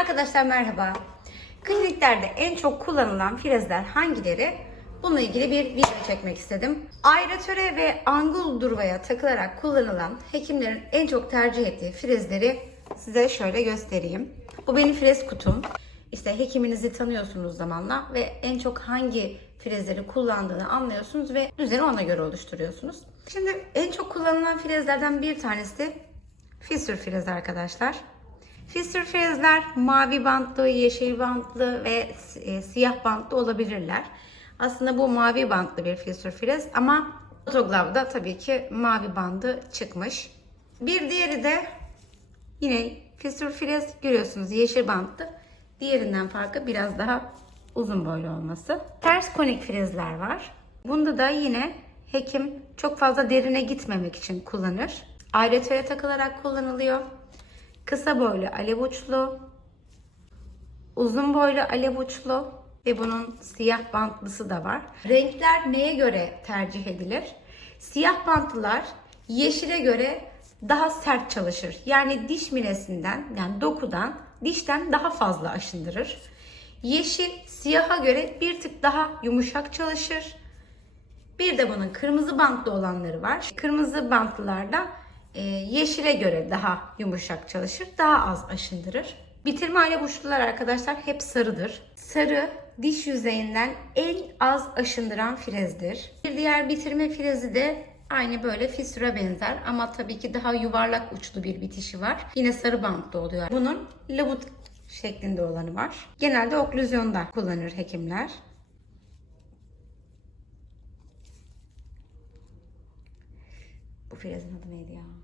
Arkadaşlar merhaba. Kliniklerde en çok kullanılan frezler hangileri? Bununla ilgili bir video çekmek istedim. Aeratöre ve angul durvaya takılarak kullanılan hekimlerin en çok tercih ettiği frezleri size şöyle göstereyim. Bu benim frez kutum. İşte hekiminizi tanıyorsunuz zamanla ve en çok hangi frezleri kullandığını anlıyorsunuz ve düzeni ona göre oluşturuyorsunuz. Şimdi en çok kullanılan frezlerden bir tanesi fissür frez arkadaşlar. Fissür frezler mavi bantlı, yeşil bantlı ve e, siyah bantlı olabilirler. Aslında bu mavi bantlı bir fissür frez ama Autoglav'da tabii ki mavi bandı çıkmış. Bir diğeri de yine fissür frez görüyorsunuz yeşil bantlı. Diğerinden farkı biraz daha uzun boylu olması. Ters konik frezler var. Bunda da yine hekim çok fazla derine gitmemek için kullanır. Ayrıtöre takılarak kullanılıyor. Kısa boylu alev uçlu, uzun boylu alev uçlu ve bunun siyah bantlısı da var. Renkler neye göre tercih edilir? Siyah bantlılar yeşile göre daha sert çalışır. Yani diş minesinden yani dokudan dişten daha fazla aşındırır. Yeşil siyaha göre bir tık daha yumuşak çalışır. Bir de bunun kırmızı bantlı olanları var. Kırmızı bantlılarda e, yeşile göre daha yumuşak çalışır, daha az aşındırır. Bitirme alev uçlular arkadaşlar hep sarıdır. Sarı diş yüzeyinden en az aşındıran frezdir. Bir diğer bitirme frezi de aynı böyle fissüre benzer ama tabii ki daha yuvarlak uçlu bir bitişi var. Yine sarı bantlı oluyor. Bunun labut şeklinde olanı var. Genelde oklüzyonda kullanır hekimler. Bu frezin adı neydi ya?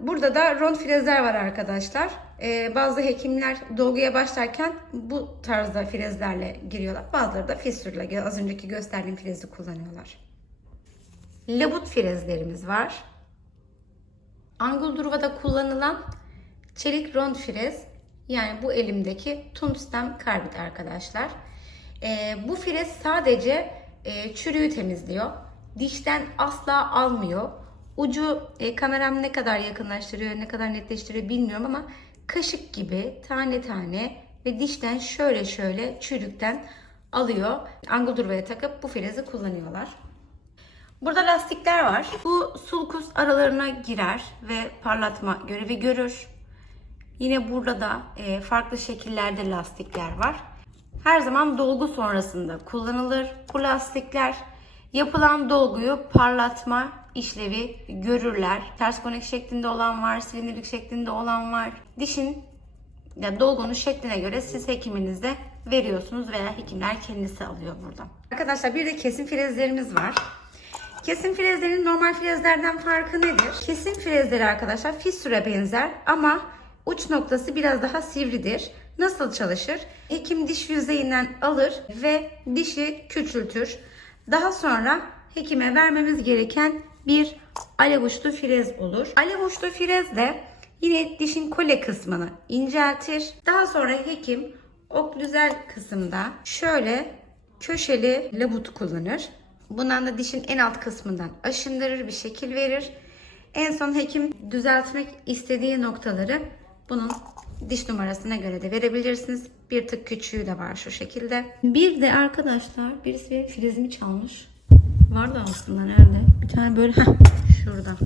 Burada da rond frezler var arkadaşlar. Ee, bazı hekimler dolguya başlarken bu tarzda frezlerle giriyorlar. Bazıları da fissürle az önceki gösterdiğim frezi kullanıyorlar. Labut frezlerimiz var. Angul durvada kullanılan çelik rond frez yani bu elimdeki tungsten karbit arkadaşlar. Ee, bu frez sadece e, çürüğü temizliyor. Dişten asla almıyor. Ucu e, kameram ne kadar yakınlaştırıyor, ne kadar netleştiriyor bilmiyorum ama kaşık gibi tane tane ve dişten şöyle şöyle çürükten alıyor. Angul durvaya takıp bu frezi kullanıyorlar. Burada lastikler var. Bu sulkus aralarına girer ve parlatma görevi görür. Yine burada da e, farklı şekillerde lastikler var. Her zaman dolgu sonrasında kullanılır. Bu lastikler yapılan dolguyu parlatma işlevi görürler. Ters konek şeklinde olan var, silindirlik şeklinde olan var. Dişin ya dolgunun şekline göre siz hekiminize veriyorsunuz veya hekimler kendisi alıyor buradan. Arkadaşlar bir de kesim frezlerimiz var. Kesim frezlerinin normal frezlerden farkı nedir? Kesim frezleri arkadaşlar fissüre benzer ama uç noktası biraz daha sivridir. Nasıl çalışır? Hekim diş yüzeyinden alır ve dişi küçültür. Daha sonra hekime vermemiz gereken bir alev uçlu frez olur. Alev uçlu frez de yine dişin kole kısmını inceltir. Daha sonra hekim oklüzel kısımda şöyle köşeli labut kullanır. Bundan da dişin en alt kısmından aşındırır bir şekil verir. En son hekim düzeltmek istediği noktaları bunun diş numarasına göre de verebilirsiniz. Bir tık küçüğü de var şu şekilde. Bir de arkadaşlar birisi benim filizimi çalmış. Vardı aslında nerede? Bir tane böyle heh, şurada.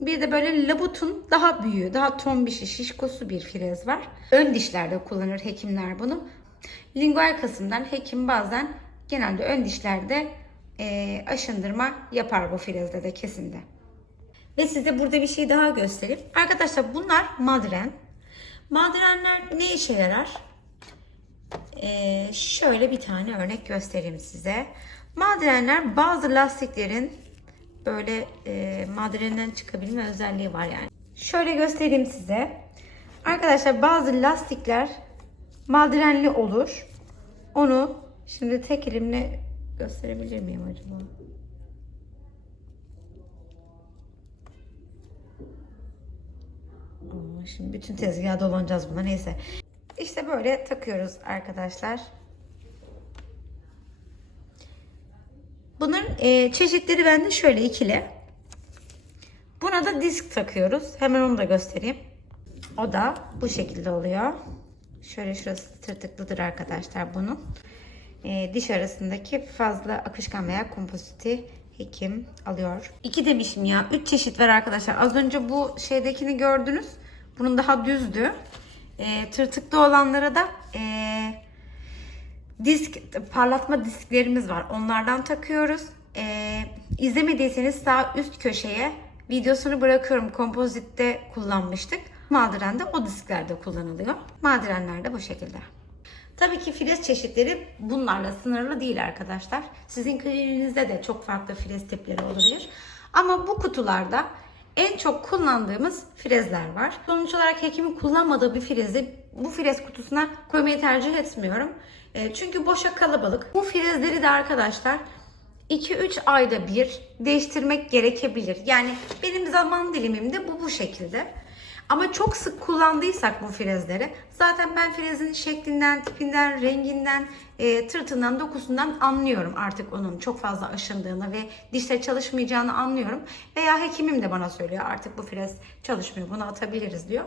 Bir de böyle labutun daha büyüğü, daha tombişi, şişkosu bir frez var. Ön dişlerde kullanır hekimler bunu. Lingual kısımdan hekim bazen genelde ön dişlerde e, aşındırma yapar bu frezde de kesimde. Ve size burada bir şey daha göstereyim. Arkadaşlar bunlar madren. Madrenler ne işe yarar? Ee, şöyle bir tane örnek göstereyim size. Madrenler bazı lastiklerin böyle e, madrenden çıkabilme özelliği var yani. Şöyle göstereyim size. Arkadaşlar bazı lastikler madrenli olur. Onu şimdi tek elimle gösterebilir miyim acaba? Şimdi bütün tezgaha dolanacağız buna neyse. İşte böyle takıyoruz arkadaşlar. Bunların e, çeşitleri bende şöyle ikili. Buna da disk takıyoruz. Hemen onu da göstereyim. O da bu şekilde oluyor. Şöyle şurası tırtıklıdır arkadaşlar bunun. Ee, diş arasındaki fazla akışkan veya kompoziti hekim alıyor. İki demişim ya. Üç çeşit var arkadaşlar. Az önce bu şeydekini gördünüz. Bunun daha düzdü. Ee, tırtıklı olanlara da ee, disk parlatma disklerimiz var. Onlardan takıyoruz. Ee, izlemediyseniz sağ üst köşeye videosunu bırakıyorum. Kompozitte kullanmıştık. Maldırende o disklerde kullanılıyor. Maldirenler de bu şekilde. Tabii ki filiz çeşitleri bunlarla sınırlı değil arkadaşlar. Sizin kliniğinizde de çok farklı filiz tipleri olabilir. Ama bu kutularda en çok kullandığımız filezler var. Sonuç olarak hekimin kullanmadığı bir filezi bu filez kutusuna koymayı tercih etmiyorum. E, Çünkü boşa kalabalık. Bu filezleri de arkadaşlar 2-3 ayda bir değiştirmek gerekebilir. Yani benim zaman dilimimde bu bu şekilde. Ama çok sık kullandıysak bu filezleri zaten ben filezin şeklinden, tipinden, renginden, e, tırtından, dokusundan anlıyorum artık onun çok fazla aşındığını ve dişle çalışmayacağını anlıyorum. Veya hekimim de bana söylüyor artık bu filez çalışmıyor bunu atabiliriz diyor.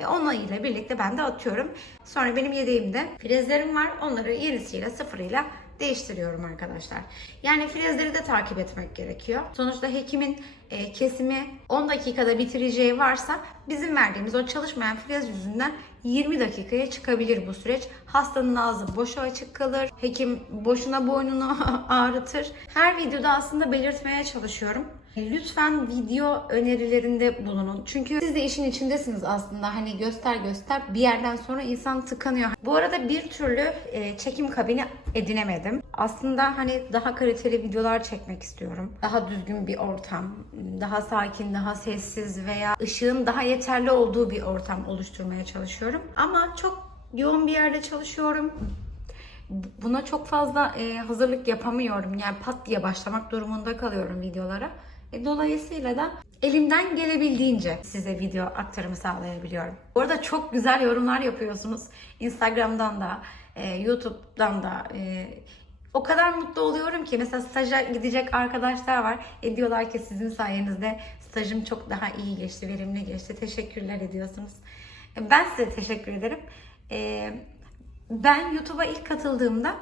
E, onunla birlikte ben de atıyorum. Sonra benim yedeğimde filezlerim var onları yenisiyle sıfırıyla değiştiriyorum arkadaşlar. Yani filezleri de takip etmek gerekiyor. Sonuçta hekimin e, kesimi 10 dakikada bitireceği varsa bizim verdiğimiz o çalışmayan filez yüzünden 20 dakikaya çıkabilir bu süreç. Hastanın ağzı boşa açık kalır. Hekim boşuna boynunu ağrıtır. Her videoda aslında belirtmeye çalışıyorum. Lütfen video önerilerinde bulunun. Çünkü siz de işin içindesiniz aslında. Hani göster göster bir yerden sonra insan tıkanıyor. Bu arada bir türlü e, çekim kabini edinemedim. Aslında hani daha kaliteli videolar çekmek istiyorum. Daha düzgün bir ortam, daha sakin, daha sessiz veya ışığın daha yeterli olduğu bir ortam oluşturmaya çalışıyorum. Ama çok yoğun bir yerde çalışıyorum buna çok fazla e, hazırlık yapamıyorum. Yani pat diye başlamak durumunda kalıyorum videolara. E, dolayısıyla da elimden gelebildiğince size video aktarımı sağlayabiliyorum. Bu arada çok güzel yorumlar yapıyorsunuz. Instagram'dan da, e, YouTube'dan da. e, o kadar mutlu oluyorum ki mesela staja gidecek arkadaşlar var. E diyorlar ki sizin sayenizde stajım çok daha iyi geçti, verimli geçti. Teşekkürler ediyorsunuz. E, Ben size teşekkür ederim. E, ben YouTube'a ilk katıldığımda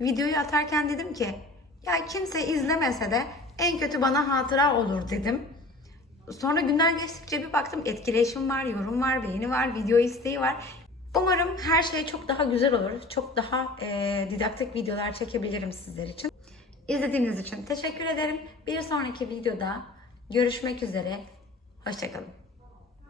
videoyu atarken dedim ki ya kimse izlemese de en kötü bana hatıra olur dedim. Sonra günler geçtikçe bir baktım etkileşim var, yorum var, beğeni var, video isteği var. Umarım her şey çok daha güzel olur. Çok daha eee, didaktik videolar çekebilirim sizler için. İzlediğiniz için teşekkür ederim. Bir sonraki videoda görüşmek üzere. Hoşçakalın.